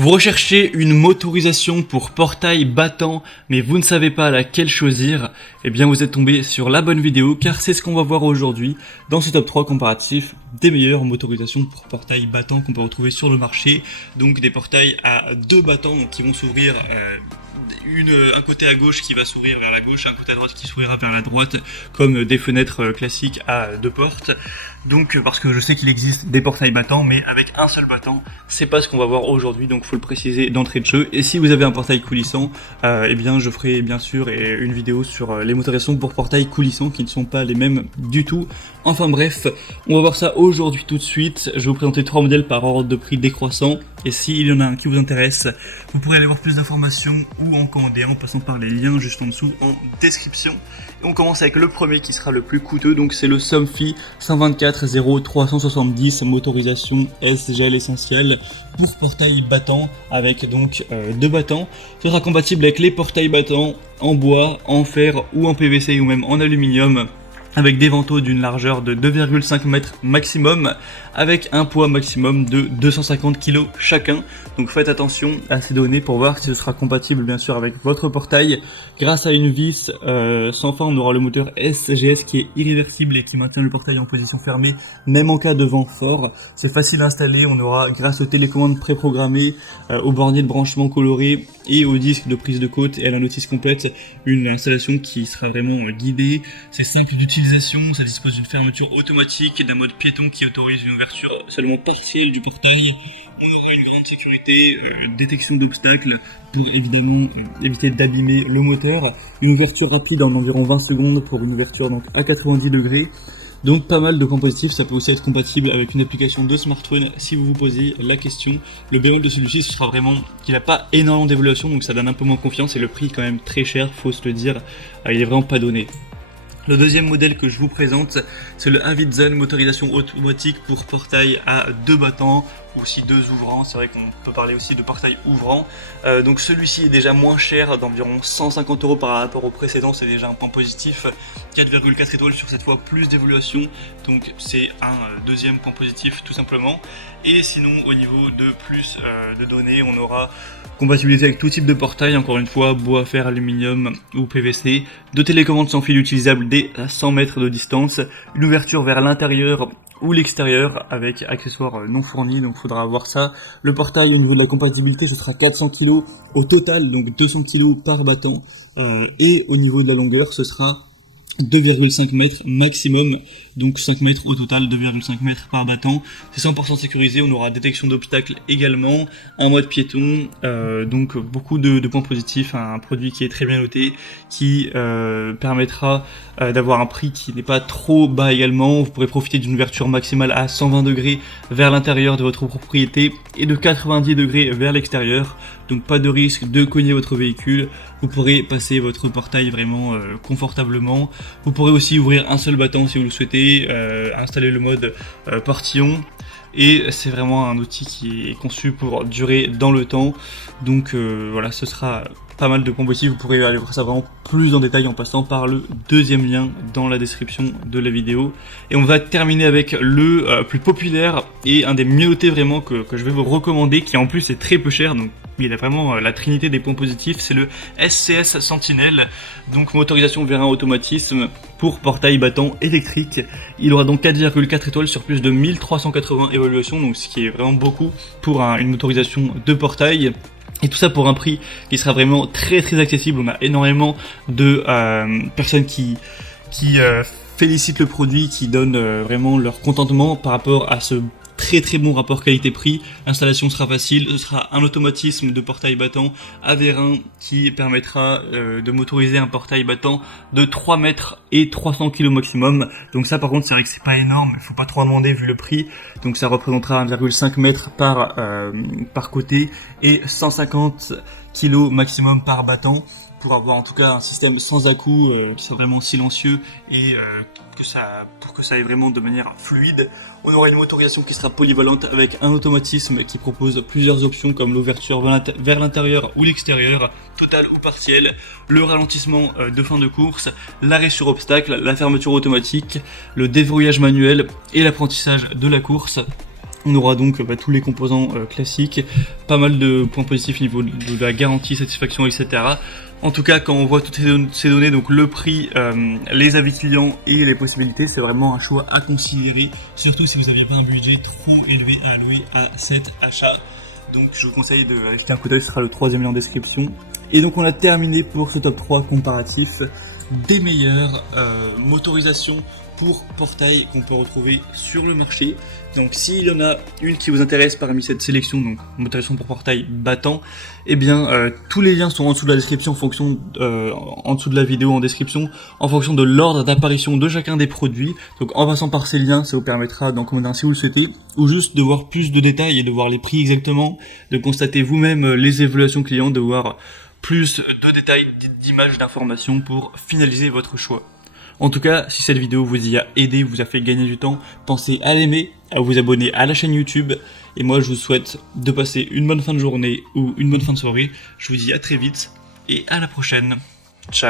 Vous recherchez une motorisation pour portail battant, mais vous ne savez pas laquelle choisir? Eh bien vous êtes tombé sur la bonne vidéo, car c'est ce qu'on va voir aujourd'hui dans ce top 3 comparatif des meilleures motorisations pour portail battant qu'on peut retrouver sur le marché. Donc des portails à deux battants qui vont s'ouvrir, un côté à gauche qui va s'ouvrir vers la gauche, un côté à droite qui s'ouvrira vers la droite, comme des fenêtres classiques à deux portes. Donc parce que je sais qu'il existe des portails battants, mais avec un seul battant, c'est pas ce qu'on va voir aujourd'hui, donc faut le préciser d'entrée de jeu. Et si vous avez un portail coulissant, eh bien je ferai bien sûr une vidéo sur les motorisations pour portail coulissant qui ne sont pas les mêmes du tout. Enfin bref, on va voir ça aujourd'hui tout de suite. Je vais vous présenter 3 modèles par ordre de prix décroissant. Et s'il y en a un qui vous intéresse, vous pourrez aller voir plus d'informations ou en commander en passant par les liens juste en dessous en description. Et on commence avec le premier qui sera le plus coûteux, donc c'est le Somfy 124 0370 motorisation SGL essentielle pour portail battant avec donc deux battants. Ce sera compatible avec les portails battants en bois, en fer ou en PVC ou même en aluminium, avec des vantaux d'une largeur de 2,5 mètres maximum, avec un poids maximum de 250 kg chacun. Donc faites attention à ces données pour voir si ce sera compatible bien sûr avec votre portail. Grâce à une vis sans fin, on aura le moteur SGS qui est irréversible et qui maintient le portail en position fermée même en cas de vent fort. C'est facile à installer, on aura grâce aux télécommandes préprogrammées, aux borniers de branchement colorés et au disque de prise de côte et à la notice complète, une installation qui sera vraiment guidée. C'est simple d'utilisation, ça dispose d'une fermeture automatique et d'un mode piéton qui autorise une ouverture seulement partielle du portail. On aura une grande sécurité, détection d'obstacles pour évidemment éviter d'abîmer le moteur. Une ouverture rapide en environ 20 secondes pour une ouverture donc à 90 degrés. Donc pas mal de points positifs, ça peut aussi être compatible avec une application de smartphone si vous vous posez la question. Le bémol de celui-ci, ce sera vraiment qu'il n'a pas énormément d'évolution, donc ça donne un peu moins confiance et le prix est quand même très cher, faut se le dire, il est vraiment pas donné. Le deuxième modèle que je vous présente, c'est le Avidzen motorisation automatique pour portail à deux battants, ou aussi deux ouvrants. C'est vrai qu'on peut parler aussi de portail ouvrant. Donc celui-ci est déjà moins cher, d'environ 150 € par rapport au précédent, c'est déjà un point positif. 4,4 étoiles sur cette fois, plus d'évaluation, donc c'est un deuxième point positif tout simplement. Et sinon au niveau de plus de données, on aura compatibilité avec tout type de portail, encore une fois, bois, fer, aluminium ou PVC, deux télécommandes sans fil utilisables dès 100 mètres de distance, une ouverture vers l'intérieur ou l'extérieur avec accessoires non fournis, donc faudra avoir ça. Le portail au niveau de la compatibilité, ce sera 400 kg au total, donc 200 kg par battant, et au niveau de la longueur, ce sera 2,5 mètres maximum, donc 5 mètres au total, 2,5 mètres par battant. C'est 100% sécurisé, on aura détection d'obstacles également, en mode piéton, donc beaucoup de points positifs, un produit qui est très bien noté, qui permettra d'avoir un prix qui n'est pas trop bas également. Vous pourrez profiter d'une ouverture maximale à 120 degrés vers l'intérieur de votre propriété et de 90 degrés vers l'extérieur, donc pas de risque de cogner votre véhicule. Vous pourrez passer votre portail vraiment confortablement. Vous pourrez aussi ouvrir un seul battant si vous le souhaitez, installer le mode portillon. Et c'est vraiment un outil qui est conçu pour durer dans le temps. Donc voilà, ce sera pas mal de points positifs. Vous pourrez aller voir ça vraiment plus en détail en passant par le deuxième lien dans la description de la vidéo. Et on va terminer avec le plus populaire et un des mieux notés vraiment que je vais vous recommander, qui en plus est très peu cher, donc il a vraiment la trinité des points positifs. C'est le SCS Sentinel, donc motorisation vers un automatisme pour portail battant électrique. Il aura donc 4,4 étoiles sur plus de 1380 évaluations, donc ce qui est vraiment beaucoup pour une motorisation de portail. Et tout ça pour un prix qui sera vraiment très très accessible. On a énormément de personnes qui félicitent le produit, qui donnent vraiment leur contentement par rapport à ce très très bon rapport qualité-prix. L'installation sera facile, ce sera un automatisme de portail battant à vérin qui permettra de motoriser un portail battant de 3 mètres et 300 kg maximum. Donc ça par contre c'est vrai que c'est pas énorme, il faut pas trop en demander vu le prix. Donc ça représentera 1,5 mètre par côté et 150 kg maximum par battant, pour avoir en tout cas un système sans à-coups qui soit vraiment silencieux et pour que ça aille vraiment de manière fluide. On aura une motorisation qui sera polyvalente avec un automatisme qui propose plusieurs options comme l'ouverture vers l'intérieur ou l'extérieur, totale ou partielle, le ralentissement de fin de course, l'arrêt sur obstacle, la fermeture automatique, le déverrouillage manuel et l'apprentissage de la course. On aura donc tous les composants classiques, pas mal de points positifs au niveau de la garantie, satisfaction, etc. En tout cas, quand on voit toutes ces données, donc le prix, les avis clients et les possibilités, c'est vraiment un choix à considérer, surtout si vous n'aviez pas un budget trop élevé à allouer à cet achat. Donc je vous conseille de jeter un coup d'œil, ce sera le 3e lien en description. Et donc on a terminé pour ce top 3 comparatif des meilleures motorisations pour portail qu'on peut retrouver sur le marché. Donc s'il y en a une qui vous intéresse parmi cette sélection, donc motorisation pour portail battant, eh bien tous les liens sont en dessous de la description, en fonction en dessous de la vidéo en description, en fonction de l'ordre d'apparition de chacun des produits. Donc en passant par ces liens, ça vous permettra d'en commander un si vous le souhaitez, ou juste de voir plus de détails et de voir les prix exactement, de constater vous-même les évaluations clients, de voir plus de détails, d'images, d'informations pour finaliser votre choix. En tout cas, si cette vidéo vous y a aidé, vous a fait gagner du temps, pensez à l'aimer, à vous abonner à la chaîne YouTube. Et moi, je vous souhaite de passer une bonne fin de journée ou une bonne fin de soirée. Je vous dis à très vite et à la prochaine. Ciao.